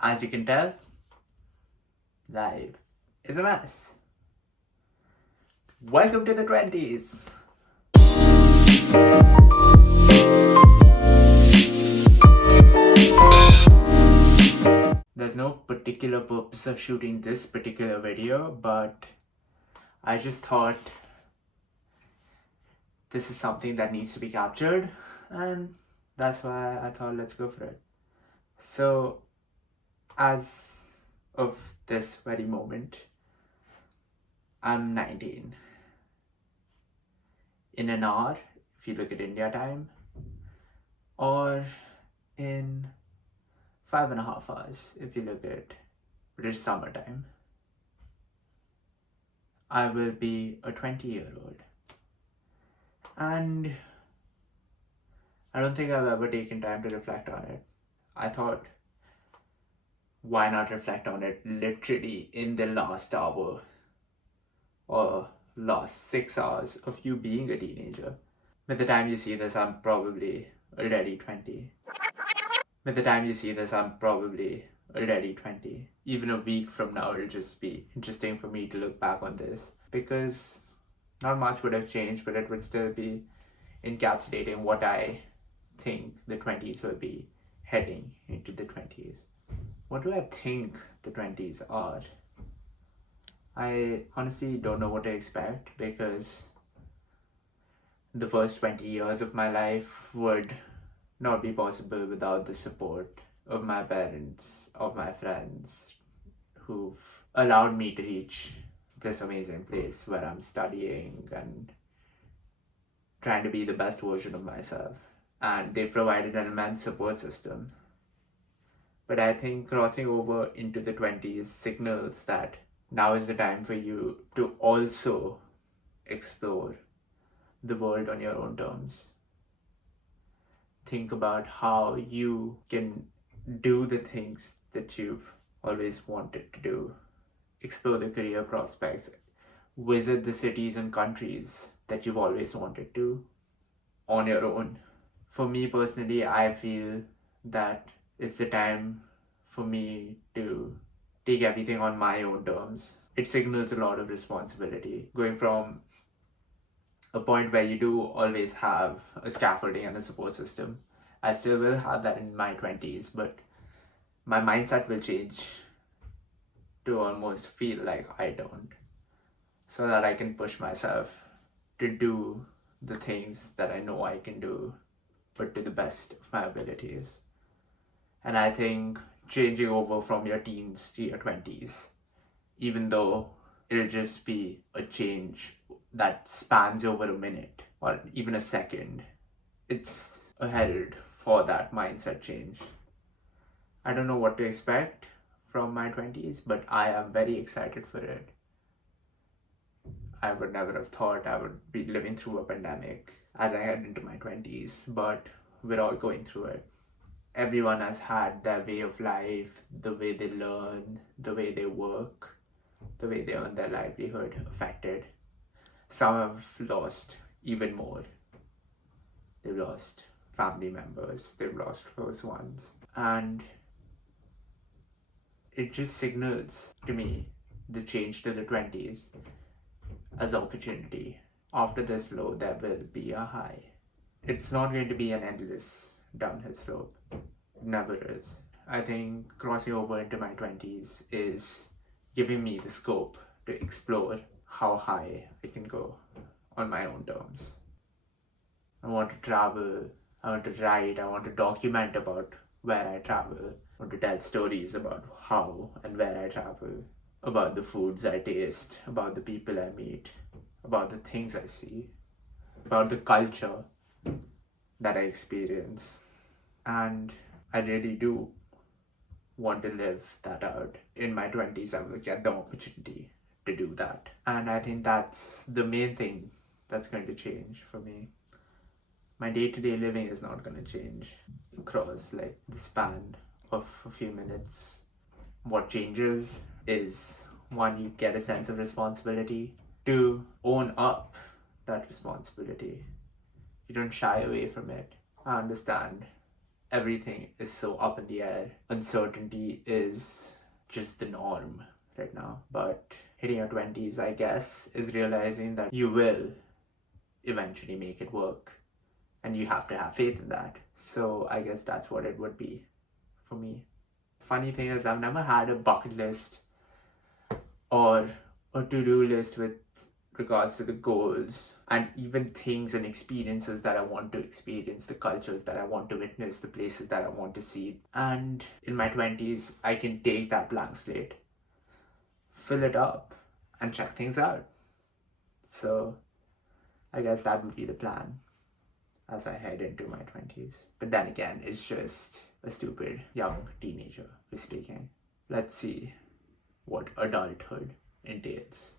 As you can tell, life is a mess. Welcome to the 20s. There's no particular purpose of shooting this particular video, but I just thought this is something that needs to be captured, and that's why I thought let's go for it. So, as of this very moment, I'm 19. In an hour, if you look at India time, or in 5.5 hours, if you look at British summertime, I will be a 20-year-old. And I don't think I've ever taken time to reflect on it. I thought, why not reflect on it literally in the last hour or last 6 hours of you being a teenager? By the time you see this, I'm probably already 20. By the time you see this, I'm probably already 20. Even a week from now, it'll just be interesting for me to look back on this, because not much would have changed, but it would still be encapsulating what I think the 20s will be heading into the 20s. What do I think the 20s are? I honestly don't know what to expect, because the first 20 years of my life would not be possible without the support of my parents, of my friends, who've allowed me to reach this amazing place where I'm studying and trying to be the best version of myself. And they provided an immense support system. But I think crossing over into the 20s signals that now is the time for you to also explore the world on your own terms. Think about how you can do the things that you've always wanted to do. Explore the career prospects. Visit the cities and countries that you've always wanted to on your own. For me personally, I feel that it's the time for me to take everything on my own terms. It signals a lot of responsibility. Going from a point where you do always have a scaffolding and a support system. I still will have that in my 20s, but my mindset will change to almost feel like I don't, so that I can push myself to do the things that I know I can do, but to the best of my abilities. And I think changing over from your teens to your 20s, even though it'll just be a change that spans over a minute or even a second, it's a herald for that mindset change. I don't know what to expect from my 20s, but I am very excited for it. I would never have thought I would be living through a pandemic as I head into my 20s, but we're all going through it. Everyone has had their way of life, the way they learn, the way they work, the way they earn their livelihood affected. Some have lost even more. They've lost family members, they've lost close ones. And it just signals to me the change to the 20s as opportunity. After this low, there will be a high. It's not going to be an endless downhill slope. It never is. I think crossing over into my 20s is giving me the scope to explore how high I can go on my own terms. I want to travel, I want to write, I want to document about where I travel. I want to tell stories about how and where I travel, about the foods I taste, about the people I meet, about the things I see, about the culture that I experience. And I really do want to live that out. In my 20s, I will get the opportunity to do that. And I think that's the main thing that's going to change for me. My day-to-day living is not going to change across like the span of a few minutes. What changes is, one, you get a sense of responsibility. Two, own up that responsibility. You don't shy away from it. I understand everything is so up in the air. Uncertainty is just the norm right now. But hitting your 20s, I guess, is realizing that you will eventually make it work. And you have to have faith in that. So I guess that's what it would be for me. Funny thing is, I've never had a bucket list or a to-do list with regards to the goals and even things and experiences that I want to experience, the cultures that I want to witness, the places that I want to see. And in my 20s, I can take that blank slate, fill it up, and check things out. So I guess that would be the plan as I head into my 20s. But then again, it's just a stupid young teenager who's speaking. Let's see what adulthood entails.